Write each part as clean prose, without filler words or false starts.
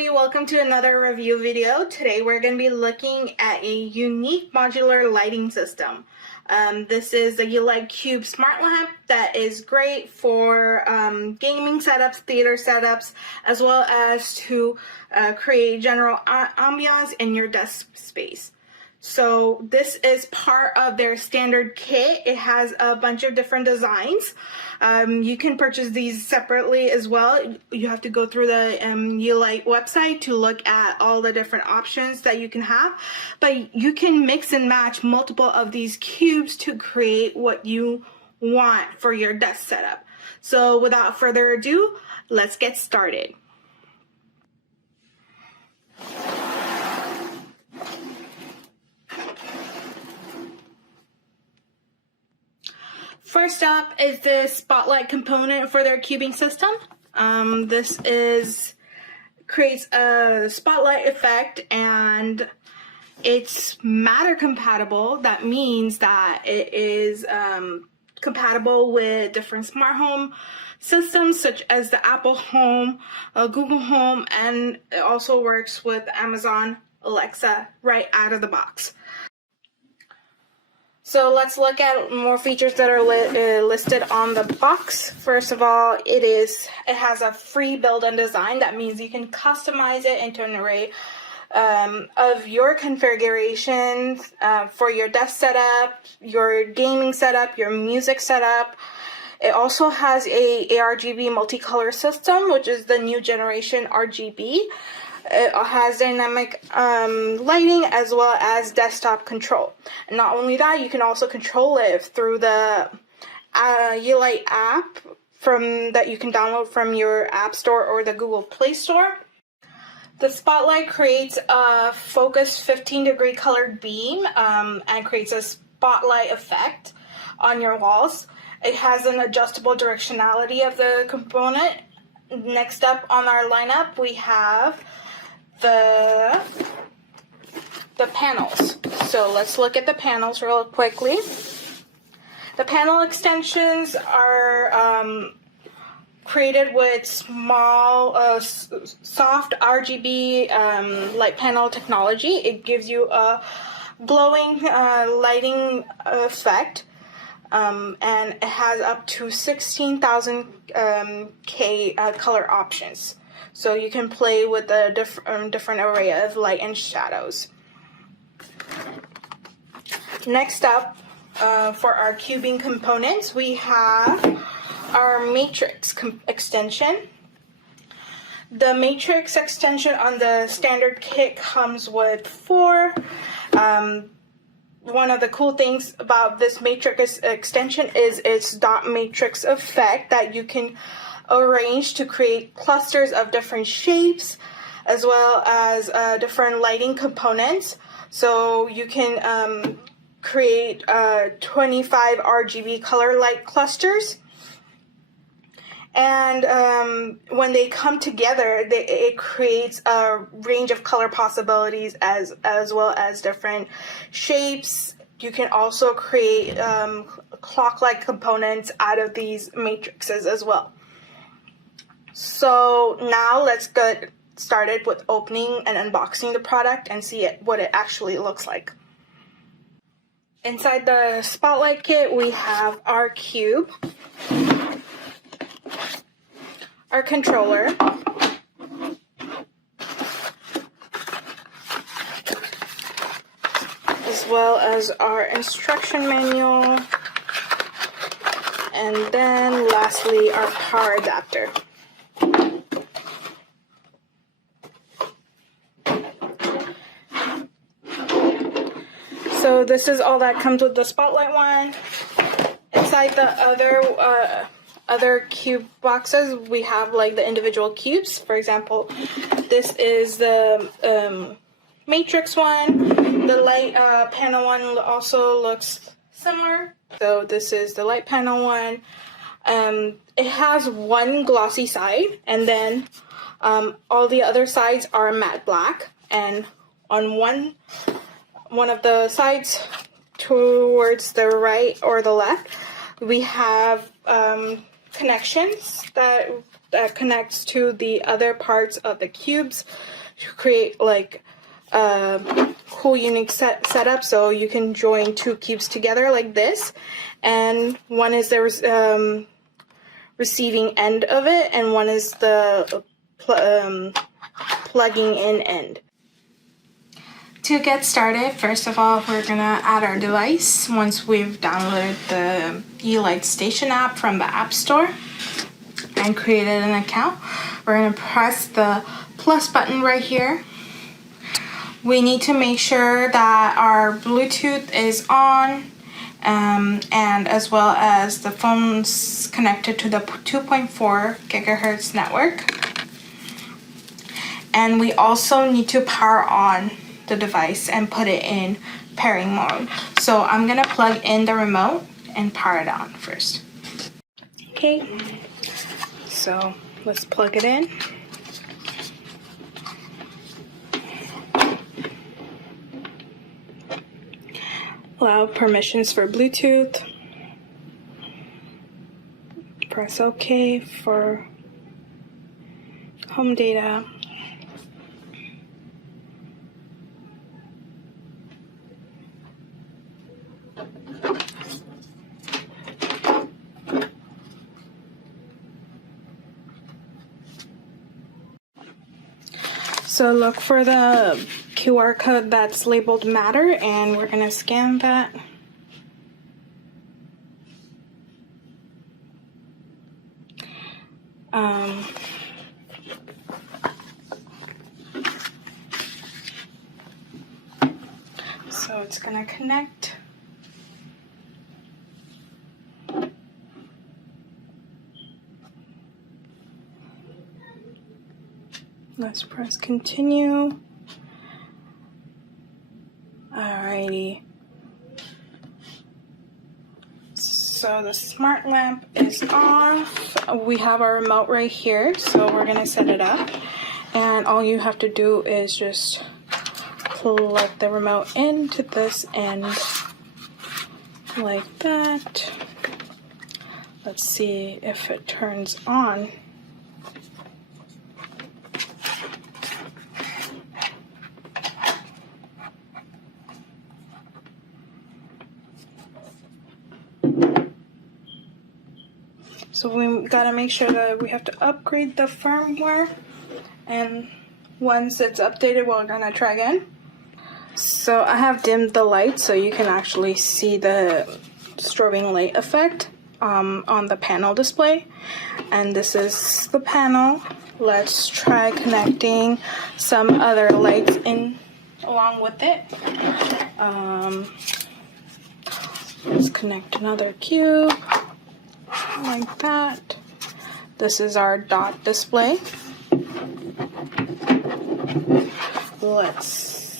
everybody, welcome to another review video. Today we're going to be looking at a unique modular lighting system. This is the Yeelight Cube smart lamp that is great for gaming setups, theater setups, as well as to create general ambiance in your desk space. So this is part of their standard kit. It has a bunch of different designs. You can purchase these separately as well. You have to go through the Yeelight website to look at all the different options that you can have. But you can mix and match multiple of these cubes to create what you want for your desk setup. So without further ado, let's get started. First up is the spotlight component for their cubing system. This creates a spotlight effect, and it's Matter compatible. That means that it is compatible with different smart home systems such as the Apple Home, Google Home, and it also works with Amazon Alexa right out of the box. So let's look at more features that are listed on the box. First of all, it has a free built-in design. That means you can customize it into an array of your configurations for your desk setup, your gaming setup, your music setup. It also has a ARGB multicolor system, which is the new generation RGB. It has dynamic lighting as well as desktop control. And not only that, you can also control it through the Yeelight app that you can download from your App Store or the Google Play Store. The spotlight creates a focused 15-degree colored beam and creates a spotlight effect on your walls. It has an adjustable directionality of the component. Next up on our lineup, we have the panels. So let's look at the panels real quickly. The panel extensions are created with small, soft RGB light panel technology. It gives you a glowing lighting effect, and it has up to 16,000 K color options. So you can play with a different array of light and shadows. Next up, for our cubing components, we have our matrix extension. The matrix extension on the standard kit comes with 4. One of the cool things about this matrix extension is its dot matrix effect that you can arrange to create clusters of different shapes as well as different lighting components. So you can create 25 RGB color light clusters, and when they come together, it creates a range of color possibilities as well as different shapes. You can also create clock-like components out of these matrices as well. So now let's get started with opening and unboxing the product and see what it actually looks like. Inside the spotlight kit, we have our cube, our controller, as well as our instruction manual, and then lastly our power adapter. So this is all that comes with the spotlight one. Inside the other cube boxes, we have like the individual cubes. For example, this is the matrix one. The light panel one also looks similar. So this is the light panel one. It has one glossy side, and then all the other sides are matte black. And on one of the sides towards the right or the left, we have connections that that connects to the other parts of the cubes to create like a cool unique setup. So you can join two cubes together like this, and one is the receiving end of it, and one is the plugging in end. To get started, first of all, we're gonna add our device. Once we've downloaded the Yeelight Station app from the App Store and created an account, we're gonna press the plus button right here. We need to make sure that our Bluetooth is on, and as well as the phone's connected to the 2.4 gigahertz network. And we also need to power on the device and put it in pairing mode. So I'm gonna plug in the remote and power it on first. Okay, so let's plug it in. Allow permissions for Bluetooth. Press OK for home data. So look for the QR code that's labeled Matter, and we're going to scan that. So it's going to connect. Let's press continue. Alrighty. So the smart lamp is off. We have our remote right here, so we're gonna set it up. And all you have to do is just plug the remote into this end like that. Let's see if it turns on. So we gotta make sure that we have to upgrade the firmware, and once it's updated, we're gonna try again. So I have dimmed the light so you can actually see the strobing light effect on the panel display. And this is the panel. Let's try connecting some other lights in along with it. Let's connect another cube. Like that. This is our dot display. Let's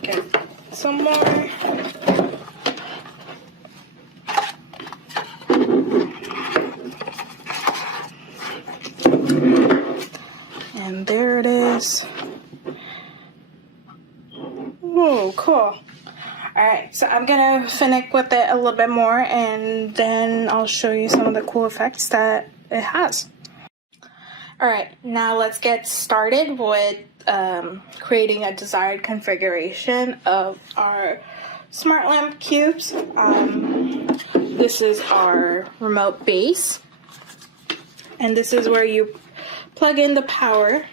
get some more. And there it is. Whoa, cool. Alright, so I'm gonna finick with it a little bit more, and then I'll show you some of the cool effects that it has. Alright, now let's get started with creating a desired configuration of our smart lamp cubes. This is our remote base, and this is where you plug in the power.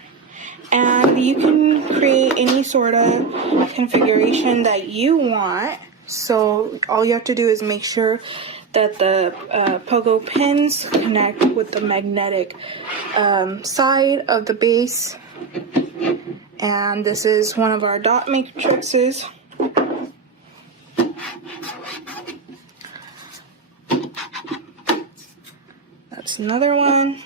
And you can create any sort of configuration that you want. So all you have to do is make sure that the pogo pins connect with the magnetic side of the base. And this is one of our dot matrices. That's another one.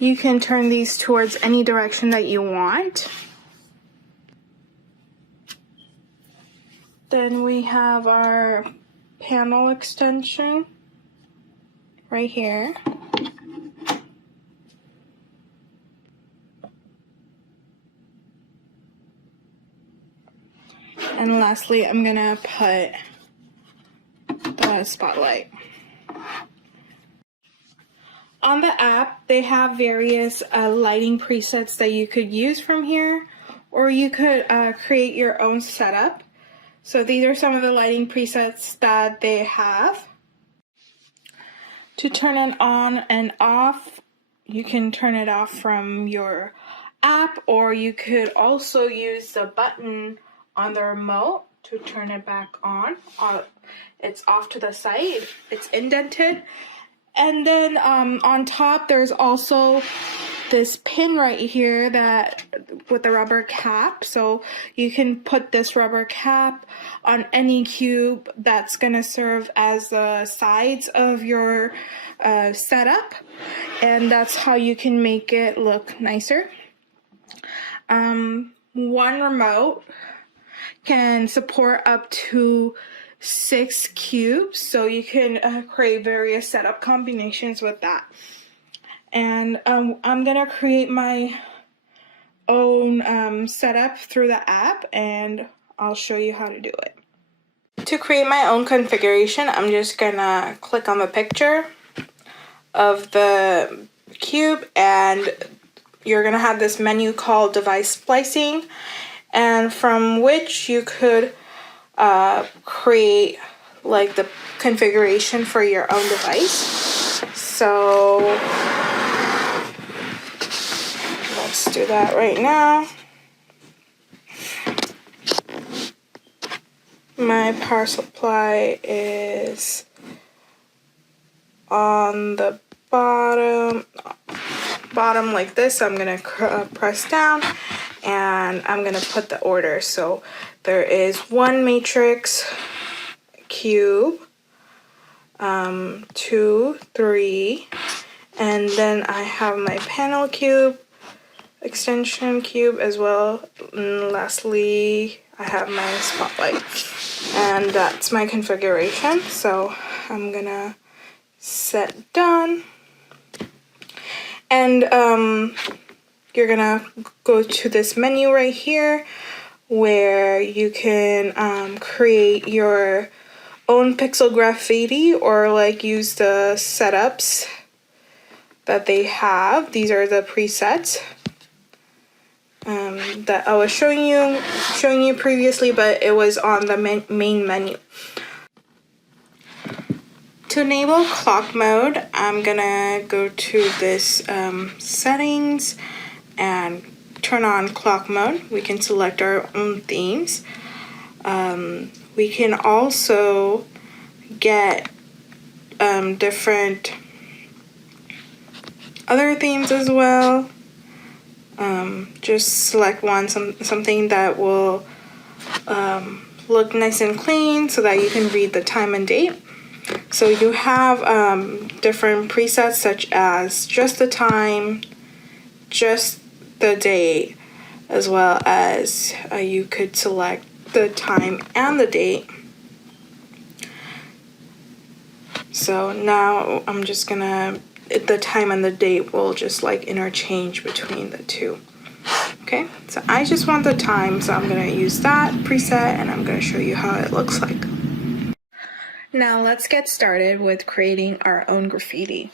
You can turn these towards any direction that you want. Then we have our panel extension right here. And lastly, I'm gonna put the spotlight. On the app, they have various lighting presets that you could use from here, or you could create your own setup. So these are some of the lighting presets that they have. To turn it on and off, you can turn it off from your app, or you could also use the button on the remote to turn it back on. It's off to the side, it's indented. And then on top, there's also this pin right here that with the rubber cap. So you can put this rubber cap on any cube that's gonna serve as the sides of your setup, and that's how you can make it look nicer. One remote can support up to 6 cubes, so you can create various setup combinations with that. And I'm gonna create my own setup through the app, and I'll show you how to do it. To create my own configuration, I'm just gonna click on the picture of the cube, and you're gonna have this menu called device splicing, and from which you could create like the configuration for your own device. So let's do that right now. My power supply is on the bottom like this. So I'm gonna press down, and I'm gonna put the order. So there is 1 matrix cube, 2, 3, and then I have my panel cube, extension cube as well, and lastly I have my spotlight. And that's my configuration. So I'm gonna set done, and you're gonna go to this menu right here where you can create your own pixel graffiti, or like use the setups that they have. These are the presets that I was showing you previously, but it was on the main menu. To enable clock mode, I'm gonna go to this settings and turn on clock mode. We can select our own themes. We can also get different other themes as well. Just select one, something that will look nice and clean so that you can read the time and date. So you have different presets such as just the time, just the date, as well as you could select the time and the date. So now I'm just gonna, the time and the date will just like interchange between the two. Okay, so I just want the time, so I'm gonna use that preset, and I'm gonna show you how it looks like. Now let's get started with creating our own graffiti.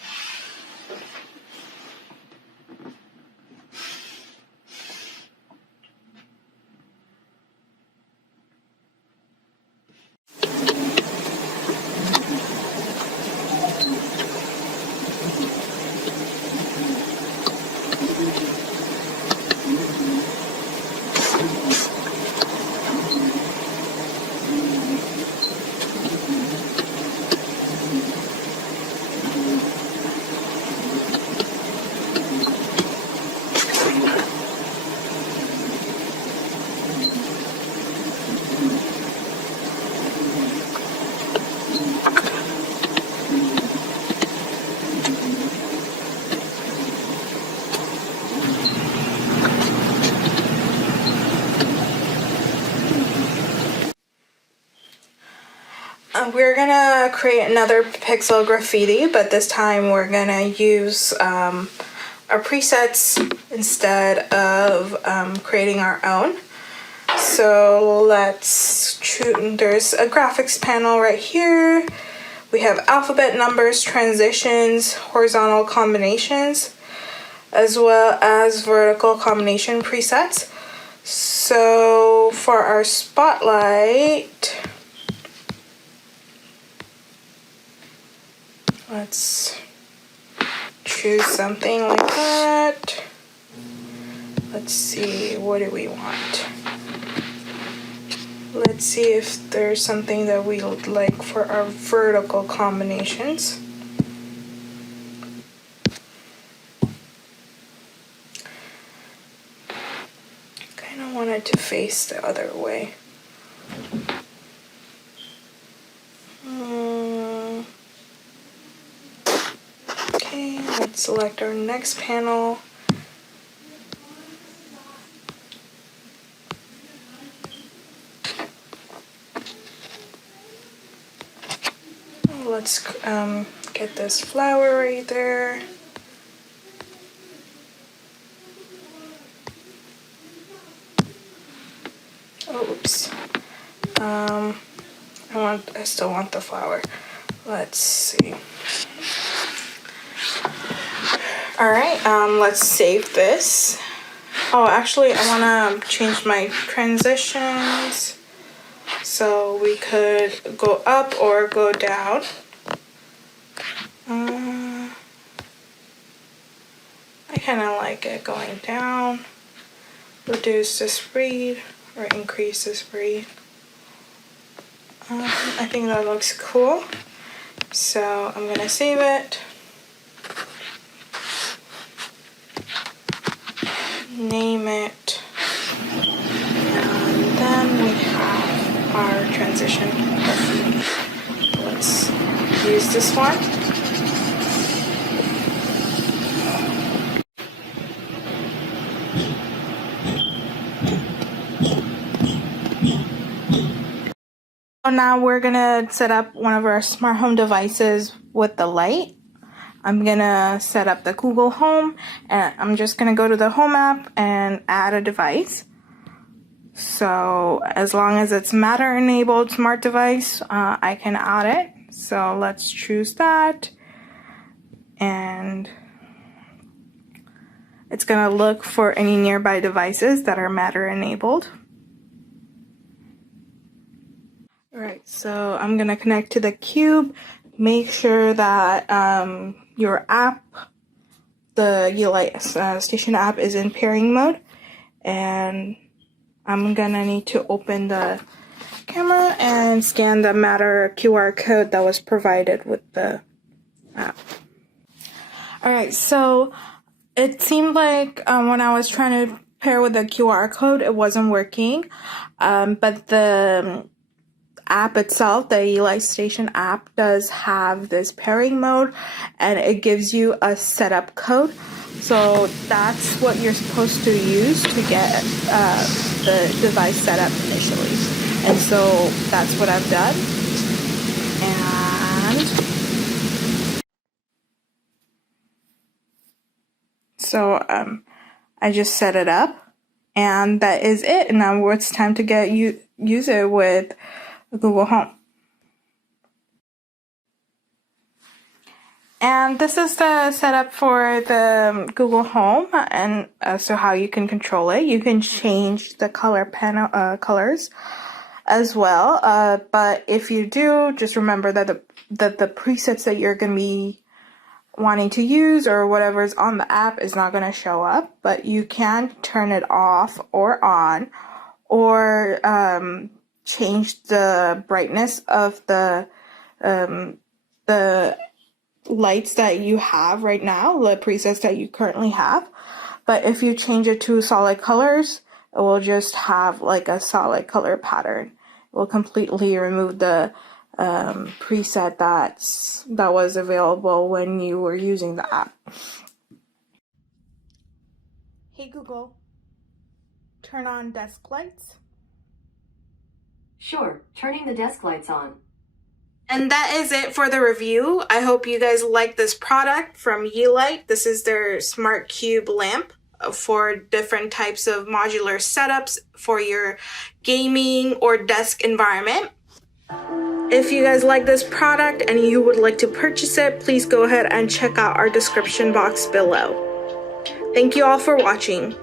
We're gonna create another pixel graffiti, but this time we're gonna use our presets instead of creating our own. So so let's choose. There's a graphics panel right here. We have alphabet, numbers, transitions, horizontal combinations, as well as vertical combination presets. So for our spotlight, let's choose something like that. Let's see, what do we want? Let's see if there's something that we would like for our vertical combinations. Kind of want it to face the other way. Okay, let's select our next panel. Let's get this flower right there. Oops. I still want the flower. Let's see. All right, let's save this. Oh, actually, I want to change my transitions so we could go up or go down. I kind of like it going down. Reduce the speed or increase the speed. I think that looks cool. So I'm gonna save it. Name it. And then we have our transition. Let's use this one. So now we're gonna set up one of our smart home devices with the light. I'm gonna set up the Google Home, and I'm just gonna go to the Home app and add a device. So as long as it's Matter enabled smart device, I can add it. So let's choose that, and it's gonna look for any nearby devices that are Matter enabled. Alright, so I'm gonna connect to the Cube. Make sure that your app, the Yeelight station app, is in pairing mode, and I'm gonna need to open the camera and scan the Matter QR code that was provided with the app. Alright, so it seemed like when I was trying to pair with the QR code, it wasn't working, but the app itself, the Yeelight Station app, does have this pairing mode, and it gives you a setup code. So that's what you're supposed to use to get the device set up initially. And so that's what I've done. And so I just set it up, and that is it. And now it's time to use it with Google Home. And this is the setup for the Google Home, and so how you can control it. You can change the color panel colors as well. But if you do, just remember that the presets that you're going to be wanting to use or whatever's on the app is not going to show up. But you can turn it off or on, or change the brightness of the lights that you have right now, the presets that you currently have. But if you change it to solid colors, it will just have like a solid color pattern. It will completely remove the preset that was available when you were using the app. Hey Google, turn on desk lights. Sure, turning the desk lights on. And that is it for the review. I hope you guys like this product from Yeelight. This is their Smart Cube lamp. for different types of modular setups for your gaming or desk environment. If you guys like this product and you would like to purchase it, please go ahead and check out our description box below. Thank you all for watching.